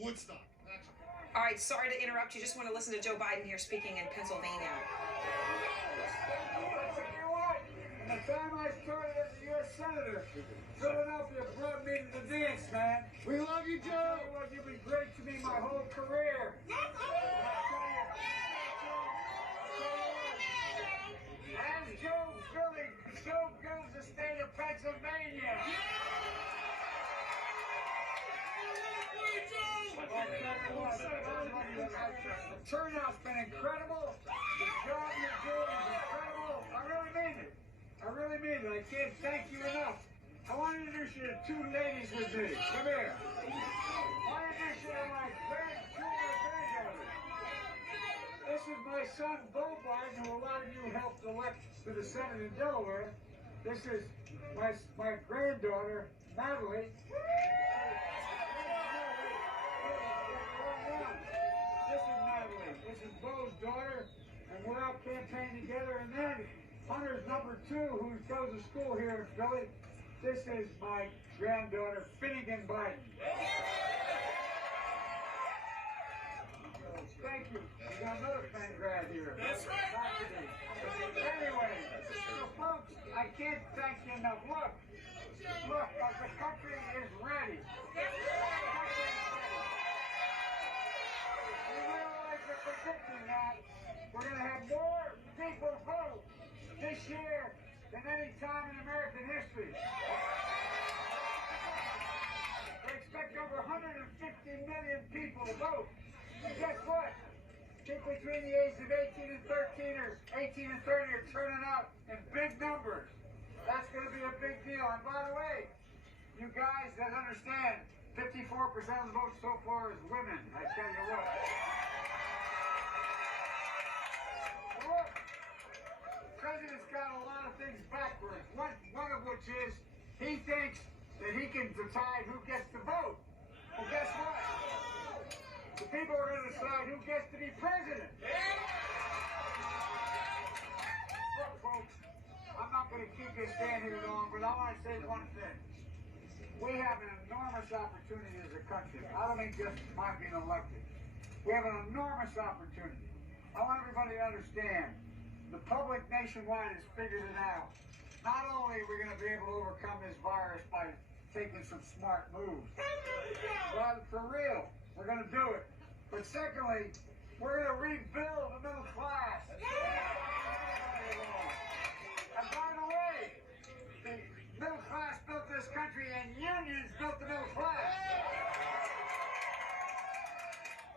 Woodstock. Action. All right, sorry to interrupt you. Just want to listen to Joe Biden here speaking in Pennsylvania. The time I started as a U.S. Senator, Philadelphia brought me to the dance, man. We love you, Joe. I'll tell you what, you've been great to me my whole career. As Joe Philly, so goes the state of Pennsylvania. The turnout's been incredible. The job you're doing is incredible. I really mean it. I really mean it. I can't thank you enough. I want to introduce you to two ladies with me. Come here. I want to introduce you to my granddaughter. This is my son, Bo Biden, who a lot of you helped elect to the Senate in Delaware. This is my granddaughter, Natalie. This is Natalie. This is Bo's daughter, and we're out campaigning together. And then Hunter's number 2, who goes to school here in Philly. This is my granddaughter, Finnegan Biden. Thank you. We got another fan grad here. That's right. Anyway, so folks, I can't thank you enough. Look, the country is ready. We realize that predicting that we're going to have more people vote this year than any time in American history. They expect over 150 million people to vote. And guess what? People between the ages of 18 and 13 or 18 and 30 are turning out in big numbers. That's going to be a big deal. And by the way, you guys that understand, 54% of the vote so far is women. I tell you what. Look, the president's got a lot of things backwards. One of which is he thinks that he can decide who gets to vote. Well, guess what? The people are going to decide who gets to be president. Look, folks, I'm not going to keep you standing here long, but I want to say one thing. We have an enormous opportunity as a country. I don't mean just my being elected. We have an enormous opportunity. I want everybody to understand, the public nationwide has figured it out. Not only are we going to be able to overcome this virus by taking some smart moves, but for real, we're going to do it. But secondly, we're going to rebuild the middle class. And by the way, the middle class built this country and unions built the middle class.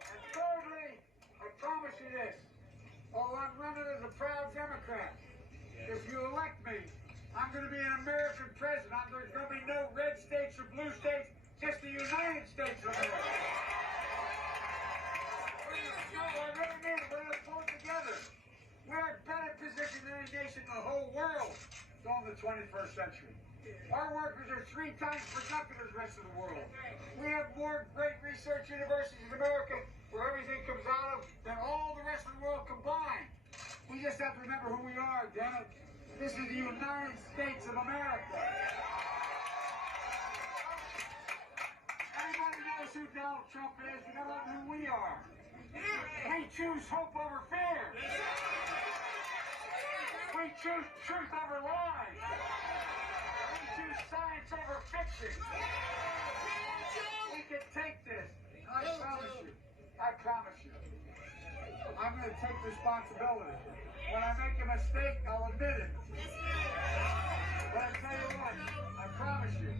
And thirdly, I promise you this, although I'm running as a proud Democrat, if you elect me, I'm going to be an American president. There's going to be no red states or blue states, just the United States of America. I really mean it. We're going to pull it together. We're in better position than any nation in the whole world during the 21st century. Our workers are 3 times productive as the rest of the world. We have more great research universities in America where everything comes out of than all the rest of the world combined. We just have to remember who we are, damn it. This is the United States of America. Everybody knows who Donald Trump is. You know who we are. We choose hope over fear. We choose truth over lies. We choose science over fiction. We can take this. I promise you. I'm going to take responsibility. When I make a mistake, I'll admit it. But I tell you what, I promise you,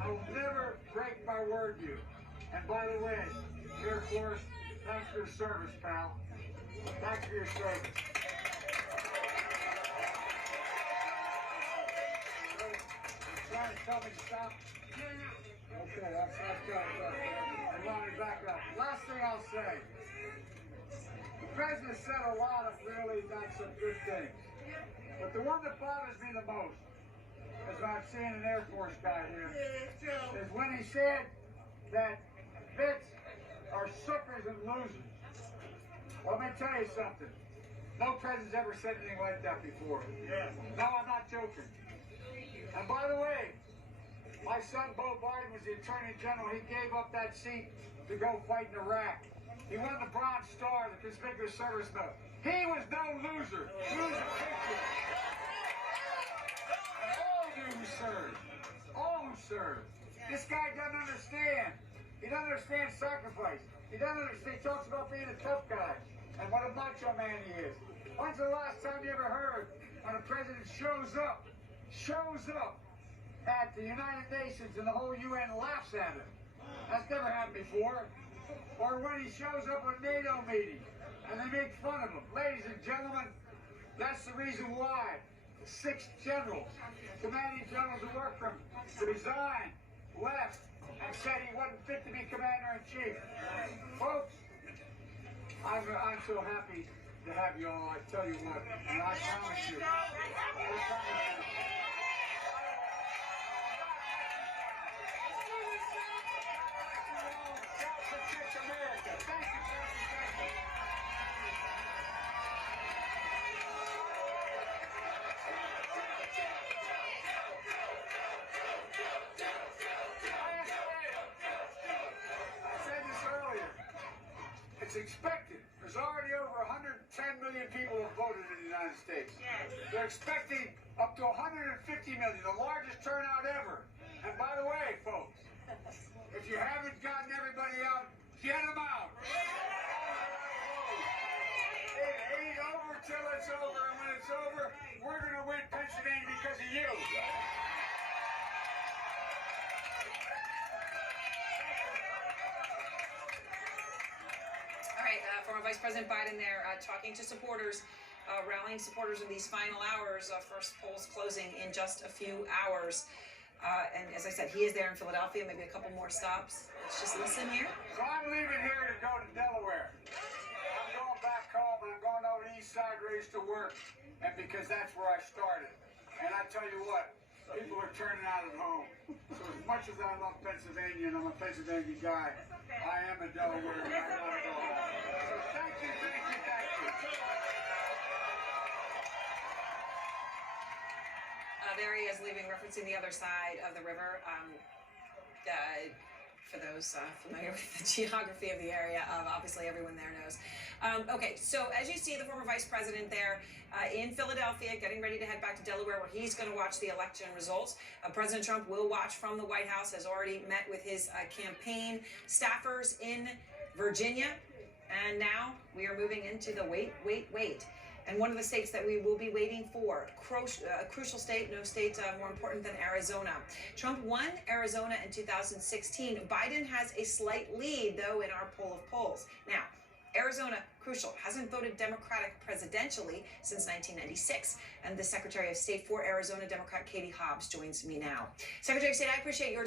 I will never break my word to you. And by the way, Air Force, thanks for your service, pal. Thanks for your service. You're trying to tell me to stop? Okay, that's good. And Lonnie, back up. Last thing I'll say. The president said a lot of really not so good things. But the one that bothers me the most, as I'm seeing an Air Force guy here, is when he said that vets are suckers and losers. Well, let me tell you something. No president's ever said anything like that before. No, I'm not joking. And by the way, My son Beau Biden was the Attorney General. He gave up that seat to go fight in Iraq. He won the Bronze Star, the Conspicuous Service Medal. He was no loser. He was a patriot. And all who served. All who served. This guy doesn't understand. He doesn't understand sacrifice. He doesn't understand. He talks about being a tough guy and what a macho man he is. When's the last time you ever heard when a president shows up at the United Nations and the whole UN laughs at him? That's never happened before. Or when he shows up at a NATO meeting and they make fun of him. Ladies and gentlemen, that's the reason why 6 generals, commanding generals who worked for him, resigned, left, and said he wasn't fit to be commander-in-chief. Folks, I'm so happy to have you all. I tell you what, and I promise you. It's expected. There's already over 110 million people who voted in the United States. They're expecting up to 150 million, the largest turnout ever. And by the way, folks, if you haven't gotten everybody out, get them out. It ain't over till it's over, and when it's over, we're going to win Pennsylvania because of you. Former Vice President Biden there talking to supporters, rallying supporters in these final hours. First polls closing in just a few hours. And as I said, he is there in Philadelphia, maybe a couple more stops. Let's just listen here. So I'm leaving here to go to Delaware. I'm going back home, and I'm going over the East Side race to work, and because that's where I started. And I tell you what, people are turning out at home. So as much as I love Pennsylvania, and I'm a Pennsylvania guy, I am a Delaware, and I want to go home. So thank you, thank you, thank you. There he is leaving, referencing the other side of the river. For those familiar with the geography of the area, obviously everyone there knows. Okay, so as you see, the former vice president there in Philadelphia, getting ready to head back to Delaware, where he's going to watch the election results. President Trump will watch from the White House, has already met with his campaign staffers in Virginia. And now we are moving into the wait. And one of the states that we will be waiting for, a crucial state, no state more important than Arizona. Trump won Arizona in 2016. Biden has a slight lead, though, in our poll of polls. Now, Arizona, crucial, hasn't voted Democratic presidentially since 1996. And the Secretary of State for Arizona, Democrat Katie Hobbs, joins me now. Secretary of State, I appreciate your